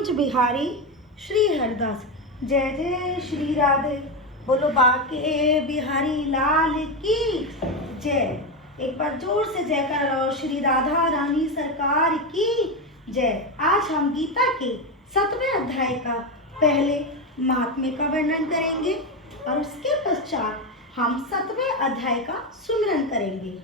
कुंज बिहारी श्री हरदास। जय जय श्री राधे, बोलो बाके बिहारी लाल की जय। एक बार जोर से जयकार और श्री राधा रानी सरकार की जय। आज हम गीता के 7वें अध्याय का पहले महात्म्य का वर्णन करेंगे और उसके पश्चात हम 7वें अध्याय का सुमिरन करेंगे।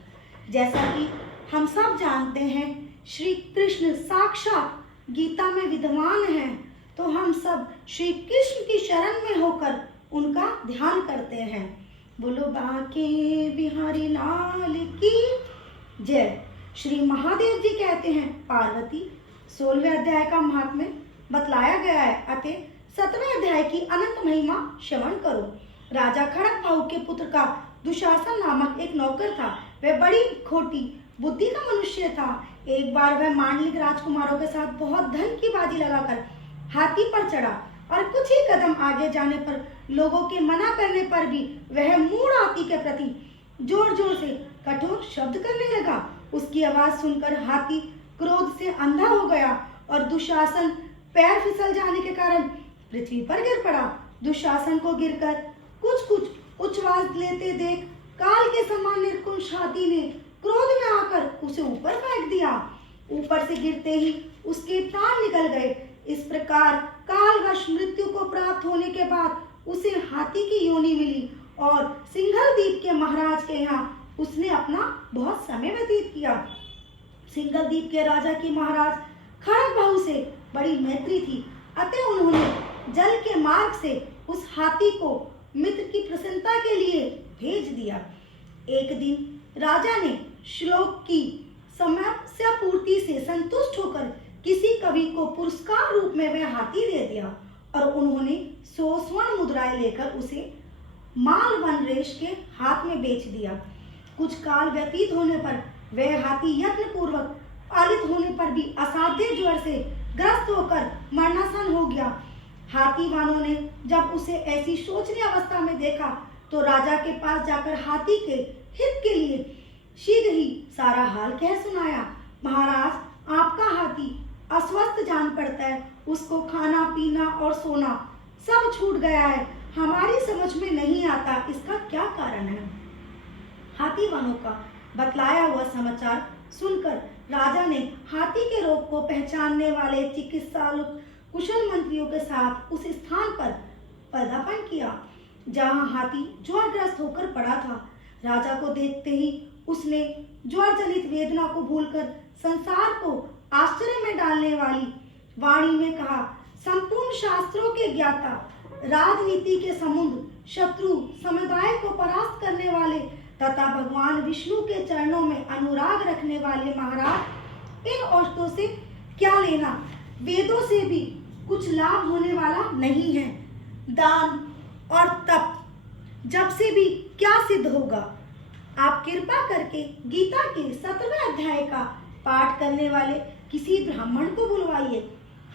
जैसा कि हम सब जानते हैं, श्री कृष्ण साक्षात गीता में विद्यमान हैं, तो हम सब श्री कृष्ण की शरण में होकर उनका ध्यान करते हैं। बोलो बाके बिहारी लाल की जय। श्री महादेव जी कहते हैं, पार्वती 16वें अध्याय का महात्म्य बतलाया गया है, अतः 7वें अध्याय की अनंत महिमा श्रवण करो। राजा खड़ग भाऊ के पुत्र का दुशासन नामक एक नौकर था। वह बड़ी खोटी बुद्धि का मनुष्य था। एक बार वह मांडलिक राजकुमारों के साथ बहुत धन की बाजी लगाकर हाथी पर चढ़ा और कुछ ही कदम आगे जाने पर लोगों के मना करने पर भी वह मूढ़ हाथी के प्रति जोर जोर से कठोर शब्द करने लगा। उसकी आवाज सुनकर हाथी क्रोध से अंधा हो गया और दुशासन पैर फिसल जाने के कारण पृथ्वी पर गिर पड़ा। दुशासन को गिरकर कुछ उच्छ्वास लेते देख काल के समान निर्कुंश हाथी ने क्रोध में आकर उसे ऊपर फेंक दिया। ऊपर से गिरते ही उसके प्राण निकल गए। इस प्रकार कालवश मृत्यु को प्राप्त होने के बाद उसे हाथी की योनि मिली और सिंघल द्वीप के महाराज के यहाँ उसने अपना बहुत समय व्यतीत किया। सिंघल द्वीप के राजा की महाराज खड़ग भाऊ से बड़ी मैत्री थी, अतः उन्होंने जल के मार्ग से उस हाथी को मित्र की प्रसन्नता के लिए भेज दिया। एक दिन राजा ने श्लोक की समस्या पूर्ति से संतुष्ट होकर किसी कवि को पुरस्कार रूप में वह हाथी दे दिया और उन्होंने 100 स्वर्ण मुद्राएं लेकर उसे माल वनरेश के हाथ में बेच दिया। कुछ काल व्यतीत होने पर वह हाथी यत्न पूर्वक पालित होने पर भी असाध्य ज्वर से ग्रस्त होकर मरणासन हो गया। हाथी वालों ने जब उसे ऐसी शोचनीय अवस्था में देखा तो राजा के पास जाकर हाथी के हित के लिए शीघ्र ही सारा हाल कह सुनाया। महाराज, आपका हाथी अस्वस्थ जान पड़ता है, उसको खाना पीना और सोना सब छूट गया है। हमारी समझ में नहीं आता इसका क्या कारण है। हाथी वालों का बतलाया हुआ समाचार सुनकर राजा ने हाथी के रोग को पहचानने वाले चिकित्सालय कुशल मंत्रियों के साथ उस स्थान पर पदार्पण किया जहां हाथी ज्वरग्रस्त होकर पड़ा था। राजा को देखते ही उसने ज्वर जनित वेदना को भूलकर संसार को आश्चर्य में डालने वाली वाणी में कहा, संपूर्ण शास्त्रों के ज्ञाता, राजनीति के समुद्र, शत्रु समुदाय को परास्त करने वाले तथा भगवान विष्णु के चरणों में अनुराग रखने वाले महाराज, इन औषधों से क्या लेना? वेदों से भी कुछ लाभ होने वाला नहीं है। दान और तप जब से भी क्या सिद्ध होगा? आप कृपा करके गीता के 7वें अध्याय का पाठ करने वाले किसी ब्राह्मण को बुलवाइए।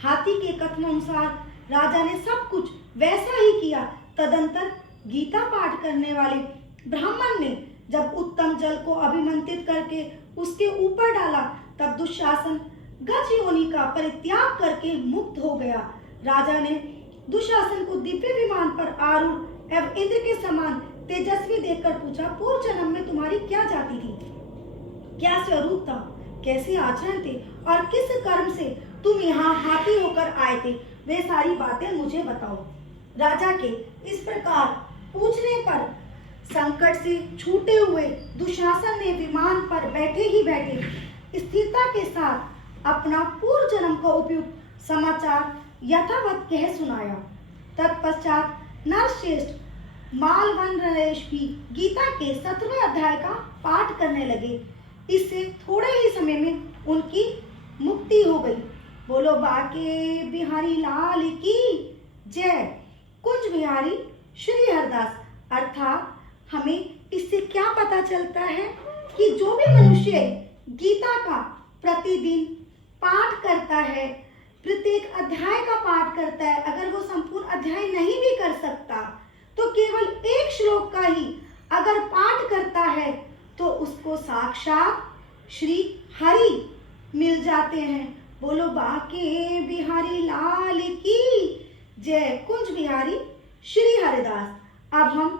हाथी के कथनानुसार राजा ने सब कुछ वैसा ही किया। तदंतर गीता पाठ करने वाले ब्राह्मण ने जब उत्तम जल को अभिमंत्रित करके उसके ऊपर डाला, तब दुशासन गज योनि का परित्याग करके मुक्त हो गया। राजा ने दुशासन को दिव्य विमान पर आरूढ़ एवं इंद्र के समान तेजस्वी देखकर पूछा, पूर्व जन्म में तुम्हारी क्या जाति थी, क्या स्वरूप था, कैसे आचरण थे और किस कर्म से तुम यहाँ हाथी होकर आए थे, वे सारी बातें मुझे बताओ। राजा के इस प्रकार पूछने पर संकट से छूटे हुए दुशासन ने विमान पर बैठे ही बैठे स्थिरता के साथ अपना पूर्व जन्म का उपयुक्त समाचार यथावत कह सुनाया। तत्पश्चात नरश्रेष्ठ मालवन नरेश भी गीता के 7वें अध्याय का पाठ करने लगे। इससे थोड़े ही समय में उनकी मुक्ति हो गई। बोलो बाके बिहारी लाल की जय। कुंज बिहारी श्री हरदास। अर्थात हमें इससे क्या पता चलता है कि जो भी मनुष्य गीता का प्रतिदिन पाठ करता है, प्रत्येक अध्याय का पाठ करता है, अगर वो संपूर्ण अध्याय नहीं भी कर सकता तो केवल एक श्लोक का ही अगर पाठ करता है तो उसको साक्षात श्री हरि मिल जाते हैं बोलो बाके बिहारी लाल की जय। कुंज बिहारी श्री हरिदास। अब हम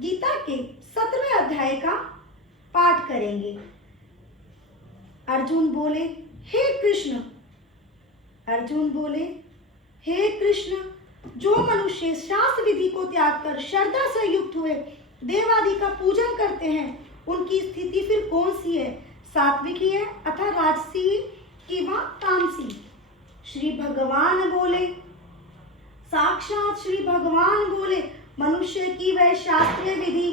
गीता के 17वें अध्याय का पाठ करेंगे। अर्जुन बोले, हे कृष्ण। अर्जुन बोले, हे कृष्ण, जो मनुष्य शास्त्र विधि को त्याग कर श्रद्धा से युक्त हुए देव आदि का पूजन करते हैं, उनकी स्थिति फिर कौन सी है? सात्विक ही है अथवा राजसी कि वा तामसी? श्री भगवान बोले, साक्षात श्री भगवान बोले, मनुष्य की वह शास्त्रीय विधि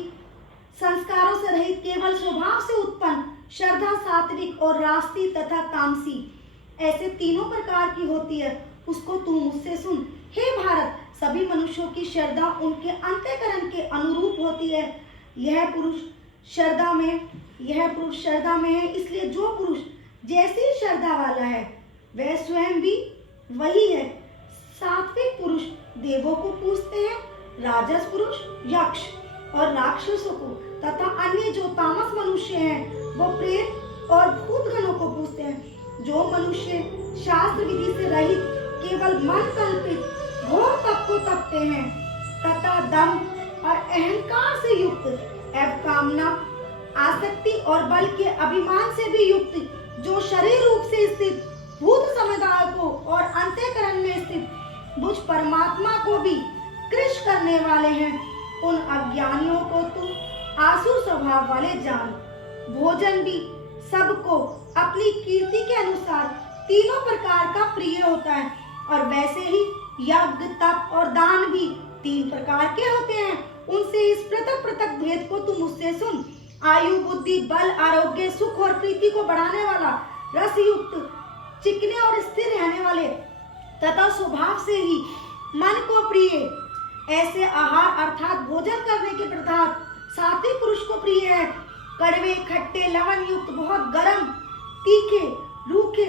संस्कारों से रहित केवल स्वभाव से उत्पन्न श्रद्धा सात्विक और रास्ती तथा तामसी ऐसे तीनों प्रकार की होती है, उसको तू मुझसे सुन। हे भारत, सभी मनुष्यों की श्रद्धा उनके अंतःकरण के अनुरूप होती है। यह पुरुष श्रद्धा में है, इसलिए जो पुरुष जैसी श्रद्धा वाला है वह स्वयं भी वही है। सात्विक पुरुष देवों को पूजते हैं, राजस पुरुष यक्ष और राक्षसों को तथा अन्य जो तामस मनुष्य हैं वो प्रेत और भूतगणों को पूजते हैं। जो मनुष्य शास्त्र विधि से रहित केवल मन कल्पित घोर तप को तपते हैं तथा दम्भ और अहंकार से युक्त एवं कामना आसक्ति और बल के अभिमान से भी युक्त, जो शरीर रूप से स्थित भूत समुदाय को और अंतःकरण में स्थित मुझ परमात्मा को भी कृश करने वाले हैं, उन अज्ञानियों को तू आसुर स्वभाव वाले जान। भोजन भी सबको अपनी कीर्ति के अनुसार तीनों प्रकार का प्रिय होता है, और वैसे ही यज्ञ तप और दान भी 3 प्रकार के होते हैं। उनसे इस पृथक पृथक भेद को तू मुझसे सुन। आयु, बुद्धि, बल, आरोग्य, सुख और प्रीति को बढ़ाने वाला, रस युक्त, चिकने और स्थिर रहने वाले तथा स्वभाव से ही मन को प्रिय ऐसे आहार अर्थात भोजन करने के पदार्थ सात्विक पुरुष को प्रिय है। कड़वे, खट्टे, लवण युक्त, बहुत गर्म, तीखे, रूखे,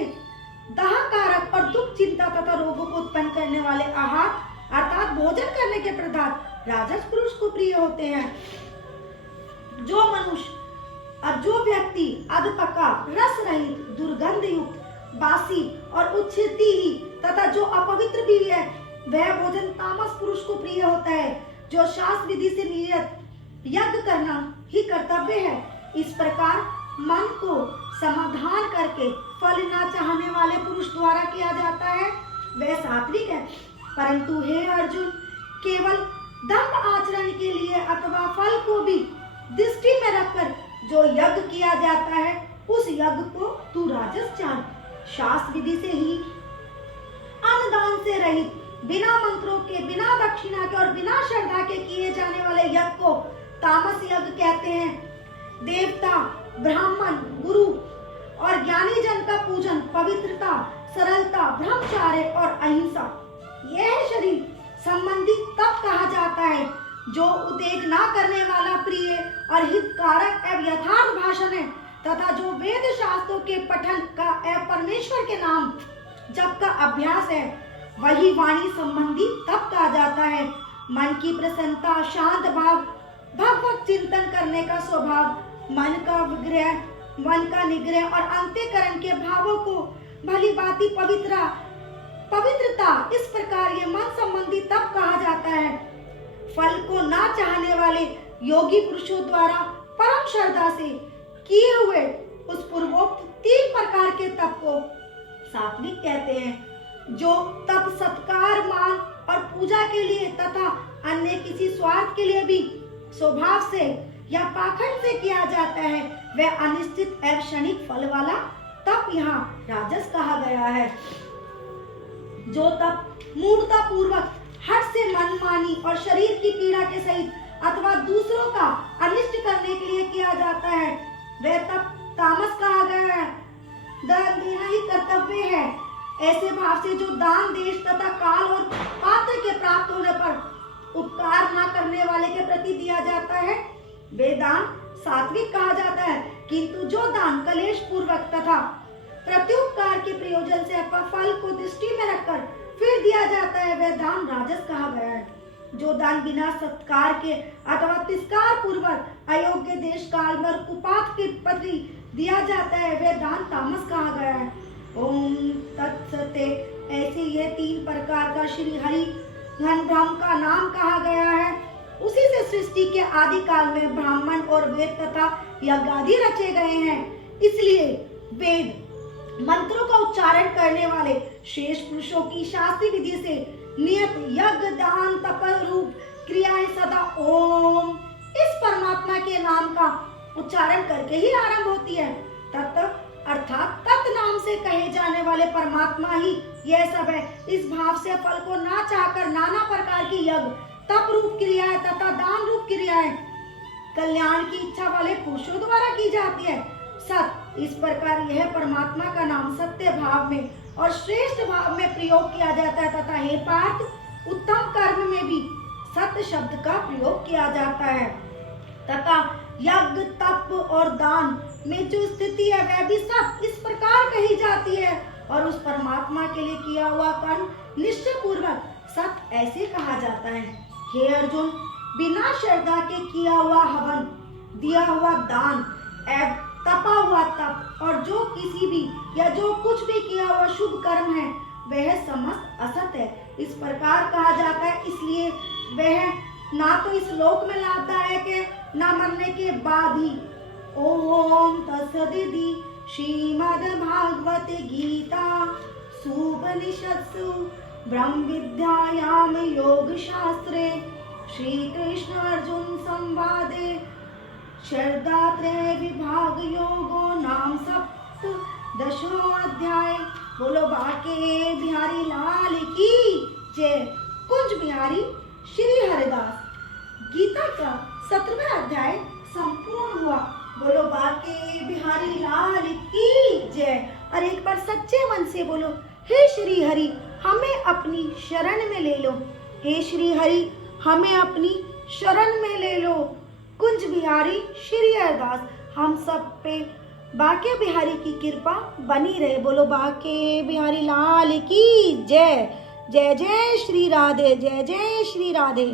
दाहकारक और दुख, चिंता तथा रोगों को उत्पन्न करने वाले आहार अर्थात भोजन करने के पदार्थ राजस पुरुष को प्रिय होते हैं। जो मनुष्य और जो व्यक्ति अधपका, रस रहित, दुर्गंध युक्त, बासी और उच्छिति ही तथा जो अपवित्र भी है, वह भोजन तामस पुरुष को प्रिय होता है। जो शास्त्र विधि से नियत यज्ञ करना ही कर्तव्य है, इस प्रकार मन को समाधान करके फल न चाहने वाले पुरुष द्वारा किया जाता है, वह सात्विक है। परंतु हे अर्जुन, केवल दम्भ आचरण के लिए अथवा फल को भी दृष्टि में रखकर जो यज्ञ किया जाता है, उस यज्ञ को तू राजस जान। शास्त्र विधि से ही अन्नदान से रहित, बिना मंत्रों के, बिना दक्षिणा के और बिना श्रद्धा के किए जाने वाले यज्ञ को तामस यज्ञ कहते हैं। देवता, ब्राह्मण, गुरु और ज्ञानी जन का पूजन पवित्रता, सरलता, ब्रह्मचार्य और अहिंसा, यह शरीर संबंधी तप कहा जाता है। जो उद्वेग न करने वाला प्रिय और हितकारक एवं यथार्थ भाषण है तथा जो वेद शास्त्रों के पठन का एवं परमेश्वर के नाम जप का अभ्यास है, वही वाणी संबंधी तप कहा जाता है। मन की प्रसन्नता, शांत भाव, भगवत चिंतन करने का स्वभाव, मन का निग्रह और अंतःकरण के भावों को भली भांति पवित्रता, इस प्रकार ये मन संबंधी तप कहा जाता है। फल को ना चाहने वाले योगी पुरुषों द्वारा परम श्रद्धा से किए हुए उस पूर्वोक्त 3 प्रकार के तप को सात्विक कहते हैं। जो तप सत्कार, मान और पूजा के लिए तथा अन्य किसी स्वार्थ के लिए भी स्वभाव से या पाखंड से किया जाता है, वह अनिश्चित एवं क्षणिक फल वाला तप यहाँ राजस कहा गया है। जो तप मूढ़ता पूर्वक, हठ से मनमानी और शरीर की पीड़ा के सहित अथवा दूसरों का अनिष्ट करने के लिए किया जाता है, वह तप तामस कहा गया है। दान देना ही कर्तव्य है। ऐसे भाव से जो दान देश तथा काल और पात्र के प्राप्त होने पर उपकार न करने वाले के प्रति दिया जाता है, वे दान सात्विक कहा जाता है। किंतु जो दान कलेश पूर्वक तथा प्रत्युपकार के प्रयोजन से अथवा फल को दृष्टि में रखकर फिर दिया जाता है, वह दान राजस कहा गया है। जो दान बिना सत्कार के अथवा तिरस्कार पूर्वक अयोग्य देश काल में कुपात के प्रति दिया जाता है, वह दान तामस कहा गया है। ओम तत्सते। ऐसे ये 3 प्रकार का श्री हरि घन ब्रह्म का नाम कहा गया है। उसी से सृष्टि के आदि काल में ब्राह्मण और वेद तथा यज्ञ आदि रचे गए हैं। इसलिए वेद मंत्रों का उच्चारण करने वाले शेष पुरुषों की शास्त्रीय विधि से नियत यज्ञ दान तप रूप क्रियाएं सदा ओम इस परमात्मा के नाम का उच्चारण करके ही आरंभ होती है। तत् अर्थात तत् नाम से कहे जाने वाले परमात्मा ही यह सब है। इस भाव से फल को ना चाहकर नाना प्रकार की यज्ञ तप रूप क्रियाएं तथा दान रूप क्रियाएं कल्याण की इच्छा वाले पुरुषों द्वारा की जाती है। सत इस प्रकार यह परमात्मा का नाम सत्य भाव में और श्रेष्ठ भाव में प्रयोग किया जाता है तथा हे पार्थ उत्तम कर्म में भी सत्य शब्द का प्रयोग किया जाता है तथा यज्ञ तप और दान में जो स्थिति है वह भी सत्य इस प्रकार कही जाती है। और उस परमात्मा के लिए किया हुआ कर्म निश्चय पूर्वक सत्य ऐसे कहा जाता है। हे अर्जुन, बिना श्रद्धा के किया हुआ हवन, दिया हुआ दान एवं तपा हुआ तप और जो किसी भी या जो कुछ भी किया हुआ शुभ कर्म है वह समस्त असत है इस प्रकार कहा जाता है। इसलिए वह ना तो इस लोक में लाभदायक है ना मरने के बाद ही। ओम तत्सदिति श्रीमद्भागवत गीता सुपनिषत्सु ब्रह्म विद्यायाम योग शास्त्रे श्री कृष्ण अर्जुन संवादे शरदात्रय विभाग योगो नाम सप्तदशो अध्याय। बोलो बाके बिहारी लाल की जय। कुंज बिहारी श्री हरिदास। गीता का 17वां अध्याय संपूर्ण हुआ। बोलो बाके बिहारी लाल की जय। और एक बार सच्चे मन से बोलो, हे श्री हरि हमें अपनी शरण में ले लो। हे श्री हरि हमें अपनी शरण में ले लो। कुंज बिहारी श्री हरदास हम सब पे बाके बिहारी की कृपा बनी रहे। बोलो बाके बिहारी लाल की जय। जय जय श्री राधे, जय जय श्री राधे।